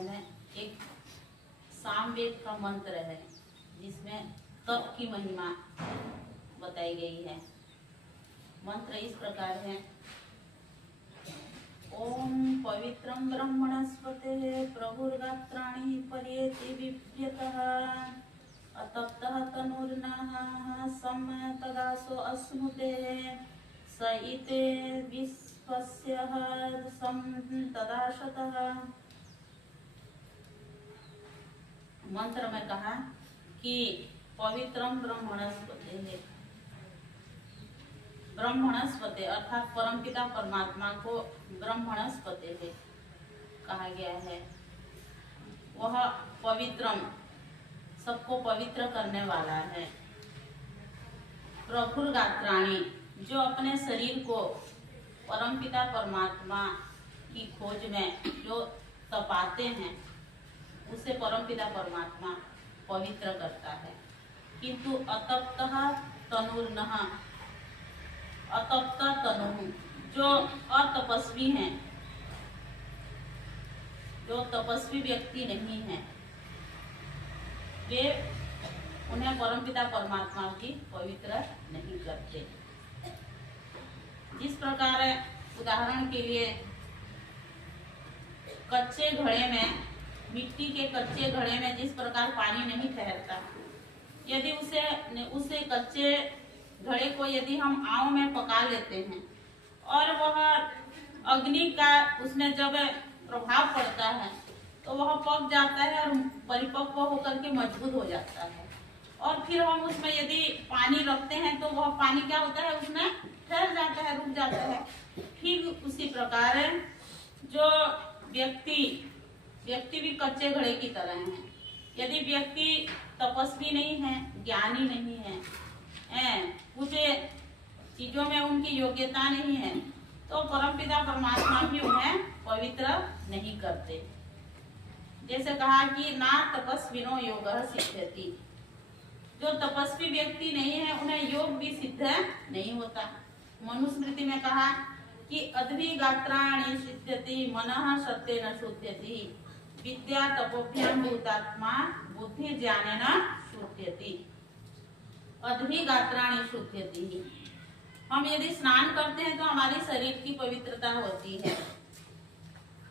में एक सामवेद का मंत्र है जिसमें तप की महिमा बताई गई है। मंत्र इस प्रकार है। ओम पवित्रं ब्रह्मणस्पते प्रभुर्गात्राणि पर्येति बिभ्यतः अतप्तः तनुर्नः सम तदासो अस्नुते स इते विश्वस्य सम तदाशतः। मंत्र में कहा कि पवित्रम ब्रह्मणस्पते, ब्रह्मणस्पते अर्थात परमपिता परमात्मा को ब्रह्मणस्पते कहा गया है। वह पवित्रम सबको पवित्र करने वाला है। प्रभुर्गात्राणि जो अपने शरीर को परमपिता परमात्मा की खोज में जो तपाते हैं उसे परमपिता परमात्मा पवित्र करता है। किंतु अतप्तः तनुर्नः, अतप्त तनु जो अतपस्वी हैं, जो तपस्वी व्यक्ति नहीं है, वे उन्हें परमपिता परमात्मा की पवित्र नहीं करते। जिस प्रकार उदाहरण के लिए कच्चे घड़े में, मिट्टी के कच्चे घड़े में जिस प्रकार पानी नहीं ठहरता, यदि उसे कच्चे घड़े को यदि हम आग में पका लेते हैं और वह अग्नि का उसमें जब प्रभाव पड़ता है तो वह पक जाता है और परिपक्व होकर के मजबूत हो जाता है। और फिर हम उसमें यदि पानी रखते हैं तो वह पानी क्या होता है, उसमें ठहर जाता है, रुक जाता है। ठीक उसी प्रकार जो व्यक्ति भी कच्चे घड़े की तरह है। यदि व्यक्ति तपस्वी नहीं है, ज्ञानी नहीं है, कुछ चीजों में उनकी योग्यता नहीं है, तो परमपिता परमात्मा भी उन्हें पवित्र नहीं करते। जैसे कहा कि ना तपस्विनो योगः सिद्ध्यति, जो तपस्वी व्यक्ति नहीं है उन्हें योग भी सिद्ध नहीं होता। मनुस्मृति में कहा कि अद्भिगात्राणि सिद्ध्यति मनः सत्येन शुद्ध्यति विद्या तपोभ्याम भूतात्मा बुद्धि ज्ञानेन शुद्ध्यति। अद्भिगात्राणि शुद्ध्यति, हम यदि स्नान करते हैं तो हमारी शरीर की पवित्रता होती है।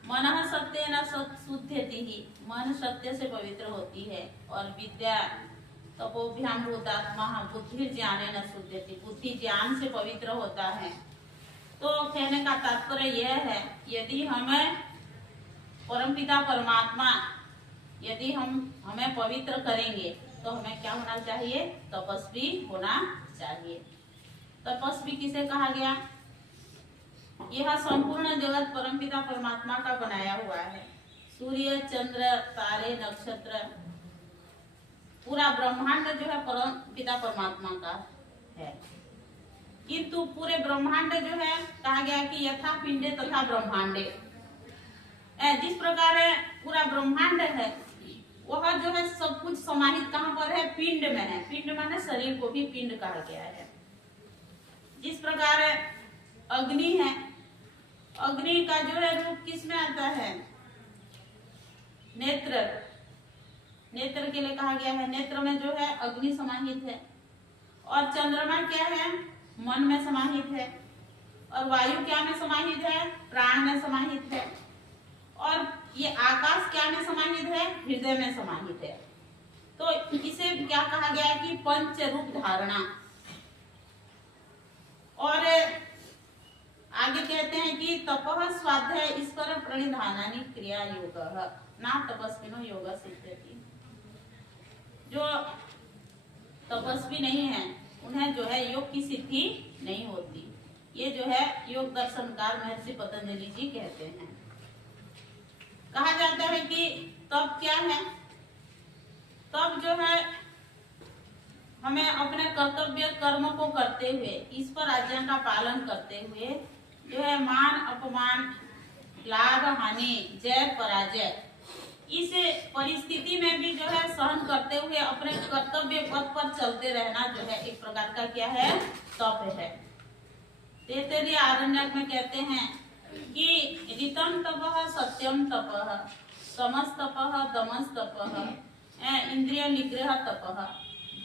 मनः सत्येन शुद्ध्यति, मन सत्य से पवित्र होती है। और विद्या तपोभ्याम भूतात्मा बुद्धि ज्ञानेन शुद्ध्यति, बुद्धि ज्ञान से पवित्र होता है। तो कहने का तात्पर्य यह है, यदि हमें परमपिता परमात्मा यदि हमें पवित्र करेंगे तो हमें क्या होना चाहिए, तपस्वी होना चाहिए। तपस्वी किसे कहा गया? यह संपूर्ण जगत परमपिता परमात्मा का बनाया हुआ है। सूर्य, चंद्र, तारे, नक्षत्र, पूरा ब्रह्मांड जो है परमपिता परमात्मा का है। किंतु पूरे ब्रह्मांड जो है कहा गया कि यथा पिंडे तथा ब्रह्मांडे, जिस प्रकार पूरा ब्रह्मांड है वह जो है सब कुछ समाहित कहाँ पर है, पिंड में है। पिंड माने शरीर को भी पिंड कहा गया है। जिस प्रकार अग्नि है, अग्नि का जो है रूप किस में आता है, नेत्र, नेत्र के लिए कहा गया है। नेत्र में जो है अग्नि समाहित है। और चंद्रमा क्या है, मन में समाहित है। और वायु क्या में समाहित है, प्राण में समाहित है। और ये आकाश क्या में समाहित है, हृदय में समाहित है। तो इसे क्या कहा गया है कि पंच रूप धारणा। और आगे कहते हैं कि तपः स्वाध्याय ईश्वर प्रणिधानानि क्रिया योगः ना तपस्विनो योगः सिद्ध्यति। जो तपस्वी नहीं है उन्हें जो है योग की सिद्धि नहीं होती। ये जो है योग दर्शनकार महर्षि पतंजलि जी कहते हैं। कहा जाता है कि तप क्या है? तप जो है हमें अपने कर्तव्य कर्म को करते हुए, ईश्वर आज्ञा का पालन करते हुए जो है मान अपमान, लाभ हानि, जय पराजय, इस परिस्थिति में भी जो है सहन करते हुए अपने कर्तव्य पथ पर चलते रहना जो है एक प्रकार का क्या है, तप है। तैत्तिरीय आरण्यक में कहते हैं कि ऋतं तपः सत्यम तपः समस्तपः दमस्तपः, इंद्रिय निग्रह तपः,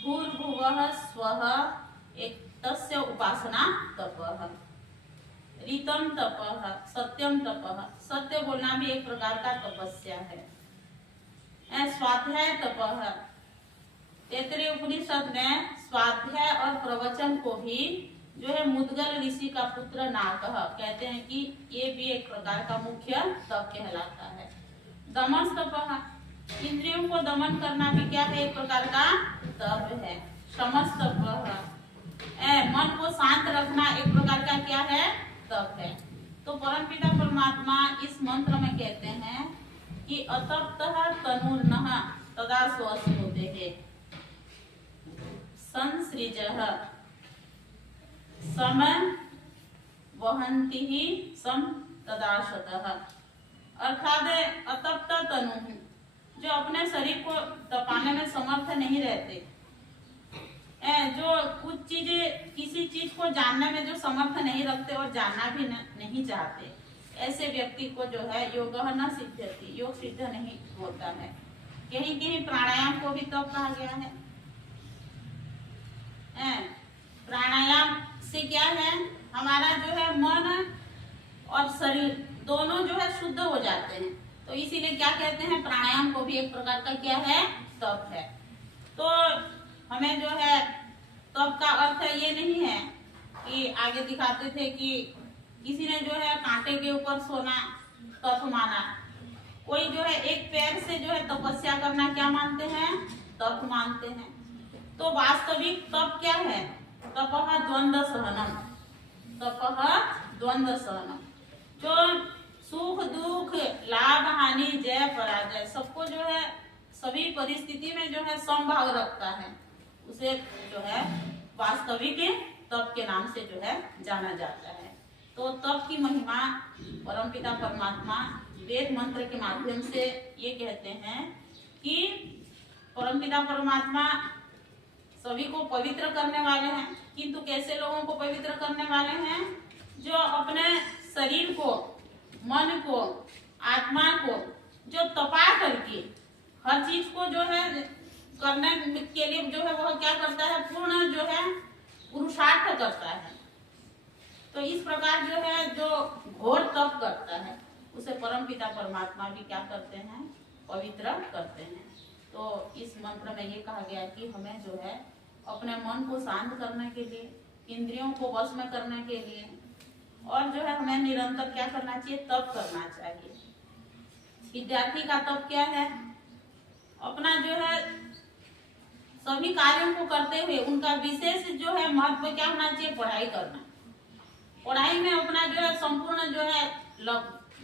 भूर्भुवः स्वः एक तस्य उपासना तपः, ऋतम तपः, सत्यम तपः, सत्य बोलना भी एक प्रकार का तपस्या है। स्वाध्याय तपः, तैत्तिरीय उपनिषद में स्वाध्याय और प्रवचन को भी जो है मुद्गल ऋषि का पुत्र नागः कहते हैं कि ये भी एक प्रकार का मुख्य तप कहलाता है। दमस तपः, इंद्रियों को दमन करना भी क्या है, एक प्रकार का तप है। शमस तपः, मन को शांत रखना एक प्रकार का क्या है, तप है। तो परमपिता परमात्मा इस मंत्र में कहते हैं कि अतप्तः तनुर्नः तदा स्वस्नुतेः संसृजः सम वहन्ति ही सम तदाशतः, अर्थात अतप्त तनु, जो अपने शरीर को तपाने में समर्थ नहीं रहते, जो कुछ चीजें किसी चीज को जानने में जो समर्थ नहीं रखते और जानना भी नहीं चाहते, ऐसे व्यक्ति को जो है योग न सिद्ध्यति, योग सिद्ध नहीं होता है। कहीं कहीं प्राणायाम को भी तप कहा गया है। प्राणायाम से क्या है, हमारा जो है मन और शरीर दोनों जो है शुद्ध हो जाते हैं, तो इसीलिए क्या कहते हैं, प्राणायाम को भी एक प्रकार का क्या है, तप है। तो हमें जो है तप का अर्थ ये नहीं है कि आगे दिखाते थे कि किसी ने जो है कांटे के ऊपर सोना तप माना, कोई जो है एक पैर से जो है तपस्या करना क्या मानते हैं, तप मानते हैं। तो वास्तविक तप क्या है, तपः द्वंद्व सहनम, तपः द्वंद्व सहनम, जो सुख दुख लाभ हानि जय पराजय सबको जो है सभी परिस्थिति में जो है समभाव रखता है, उसे जो है वास्तविक तप के नाम से जो है जाना जाता है। तो तप की महिमा परमपिता परमात्मा वेद मंत्र के माध्यम से ये कहते हैं कि परमपिता परमात्मा सभी को पवित्र करने वाले हैं, किंतु कैसे लोगों को पवित्र करने वाले हैं, जो अपने शरीर को, मन को, आत्मा को जो तपा करके हर चीज को जो है करने के लिए जो है वह क्या करता है, पूर्ण जो है पुरुषार्थ करता है। तो इस प्रकार जो है जो घोर तप करता है उसे परमपिता परमात्मा भी क्या करते हैं, पवित्र करते हैं। तो इस मंत्र में ये कहा गया कि हमें जो है अपने मन को शांत करने के लिए, इंद्रियों को वश में करने के लिए, और जो है हमें निरंतर क्या करना चाहिए, तप करना चाहिए। विद्यार्थी का तप क्या है, अपना जो है सभी कार्यों को करते हुए उनका विशेष जो है महत्व क्या होना चाहिए, पढ़ाई करना। पढ़ाई में अपना जो है संपूर्ण जो है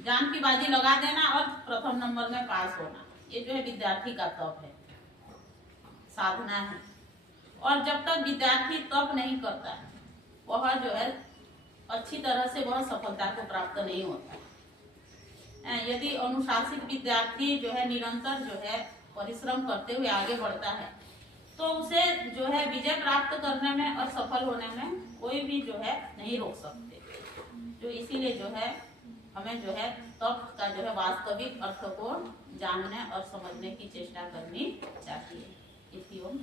जान की बाजी लगा देना और प्रथम नंबर में पास होना, ये जो है विद्यार्थी का तप है, साधना है। और जब तक विद्यार्थी तप नहीं करता वह जो है अच्छी तरह से वह सफलता को प्राप्त नहीं होता। यदि अनुशासित विद्यार्थी जो है निरंतर जो है परिश्रम करते हुए आगे बढ़ता है तो उसे जो है विजय प्राप्त करने में और सफल होने में कोई भी जो है नहीं रोक सकते। जो इसीलिए जो है हमें जो है तप का जो है वास्तविक अर्थ को जानने और समझने की चेष्टा करनी चाहिए। इति ओम।